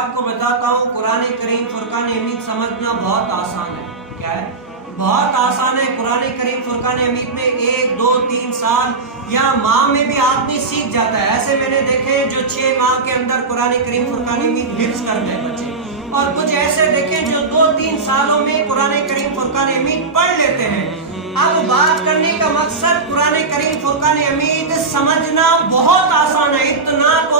آپ کو بتاتا ہوں قرآن کریم فرقان حمید سمجھنا بہت آسان ہے. کیا ہے؟ بہت آسان ہے. قرآن کریم فرقان حمید میں 1 2 3 سال یا ماہ میں بھی آدمی سیکھ جاتا ہے. ایسے میں نے دیکھے جو 6 ماہ کے اندر قرآن کریم فرقان حمید حفظ کر گئے بچے, اور کچھ ایسے دیکھے جو 2 3 سالوں میں قرآن کریم فرقان حمید پڑھ لیتے ہیں. اب بات کرنے کا مقصد قرآن کریم فرقان حمید سمجھنا بہت آسان ہے. اتنا تو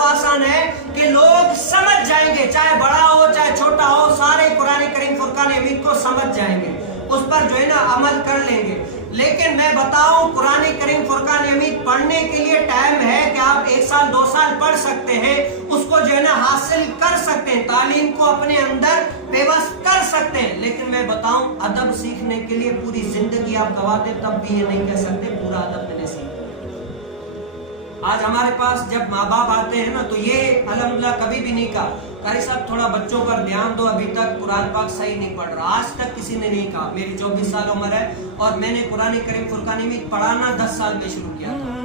آسان ہے کہ لوگ سمجھ جائیں گے, چاہے بڑا ہو چاہے چھوٹا ہو, سارے قرآن کریم فرقان حمید کو سمجھ جائیں گے, اس پر جو ہے نا عمل کر لیں گے. لیکن میں بتاؤں قرآن کریم فرقان حمید پڑھنے کے لیے ٹائم ہے کہ آپ 1 سال 2 سال پڑھ سکتے ہیں, اس کو جو ہے نا حاصل کر سکتے ہیں, تعلیم کو اپنے اندر پیوست کر سکتے ہیں. لیکن میں بتاؤں ادب سیکھنے کے لیے پوری زندگی آپ گوا دیں تب بھی یہ نہیں کہہ سکتے پورا ادب میں نے سیکھا. آج ہمارے پاس جب ماں باپ آتے ہیں نا تو یہ الحمدللہ کبھی بھی نہیں کہا قاری صاحب تھوڑا بچوں پر دھیان دو, ابھی تک قرآن پاک صحیح نہیں پڑھ رہا. آج تک کسی نے نہیں کہا. میری 24 سال عمر ہے اور میں نے قرآن کریم فرقان حمید پڑھانا 10 سال میں شروع کیا تھا.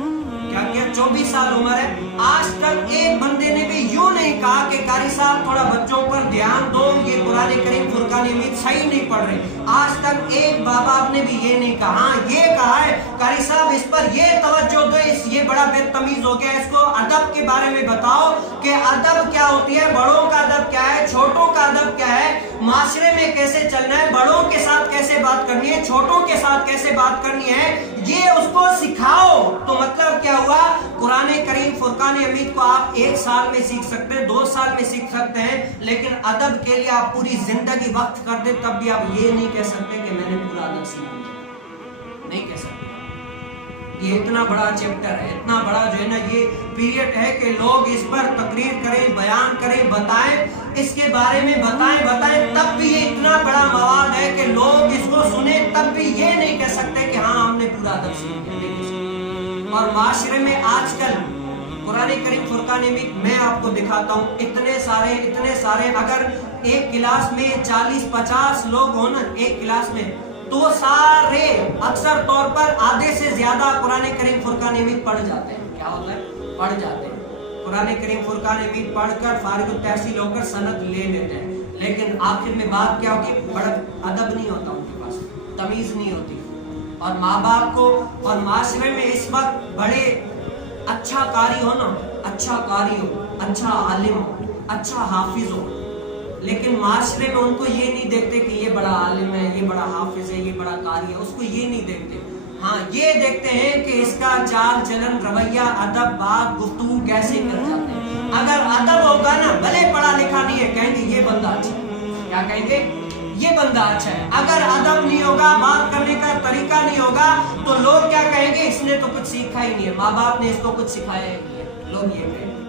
کیا 24 سال عمر ہے, آج تک ایک بندے نے بھی یوں نہیں کہا کہ قاری صاحب تھوڑا بچوں پر دھیان دو, یہ قرآن کریم فرقان حمید صحیح نہیں پڑھ رہے. آج تک ایک ماں باپ نے بھی یہ نہیں کہا. ہاں یہ کہا ہے قاری صاحب اس پر یہ توجہ دو, یہ بڑا بے تمیز ہو گیا, اس کو ادب کے بارے میں بتاؤ کہ ادب کیا ہوتی ہے, بڑوں کا ادب کیا ہے, چھوٹوں کا ادب کیا ہے, معاشرے میں کیسے چلنا ہے, بڑوں کے ساتھ کیسے بات کرنی ہے, چھوٹوں کے ساتھ کیسے بات کرنی ہے, یہ اس کو سکھاؤ. تو مطلب کیا ہوا, قرآن کریم فرقان حمید کو آپ 1 سال میں سیکھ سکتے ہیں, 2 سال میں سیکھ سکتے ہیں, لیکن ادب کے لیے آپ پوری زندگی وقت کر دیں تب بھی آپ یہ نہیں کہہ سکتے کہ میں نے پورا ادب سیکھ لیا. نہیں کہہ سکتے. یہ اتنا بڑا چیپٹر ہے, اتنا بڑا جو ہے نا یہ پیریڈ ہے کہ لوگ اس پر تقریر کریں, بیان کریں, بتائیں, اس کے بارے میں بتائیں, تب بھی یہ اتنا بڑا مواد ہے کہ لوگ اس کو سنیں تب بھی یہ نہیں کہہ سکتے کہ ہاں ہم نے پورا ادب سیکھ لیا. اور معاشرے میں آج کل قرآن کریم فرقان حمید میں آپ کو دکھاتا ہوں اتنے سارے, اگر ایک کلاس میں 40-50 لوگ ہوں نا ایک کلاس میں, تو سارے اکثر طور پر آدھے سے زیادہ قرآن کریم فرقان حمید پڑھ جاتے ہیں. کیا ہوتا ہے؟ پڑھ جاتے ہیں. قرآن کریم فرقان حمید پڑھ کر فارغ التحصیل ہو کر سند لے لیتے ہیں, لیکن آخر میں بات کیا ہوتی ہے, بڑا ادب نہیں ہوتا ان کے پاس, تمیز نہیں ہوتی. اور ماں باپ کو اور معاشرے میں اس وقت بڑے اچھا قاری ہو نا, اچھا قاری ہو, اچھا عالم ہو, اچھا حافظ ہو, لیکن معاشرے میں ان کو یہ نہیں دیکھتے کہ یہ بڑا عالم ہے, یہ بڑا حافظ ہے, یہ بڑا قاری ہے, اس کو یہ نہیں دیکھتے. ہاں یہ دیکھتے ہیں کہ اس کا چال چلن, رویہ, ادب, بات, گفتگو کیسے کر جاتے ہیں. اگر ادب ہوگا نا, بھلے پڑھا لکھا نہیں ہے, کہیں گے یہ بندہ اچھا ہے. کیا کہیں گے؟ یہ بندہ اچھا ہے. اگر ادب نہیں ہوگا, بات کرنے کا طریقہ نہیں ہوگا, تو لوگ کیا کہیں گے, اس نے تو کچھ سیکھا ہی نہیں ہے, ماں باپ نے اس کو کچھ سکھایا ہی نہیں ہے, لوگ یہ کہیں گے.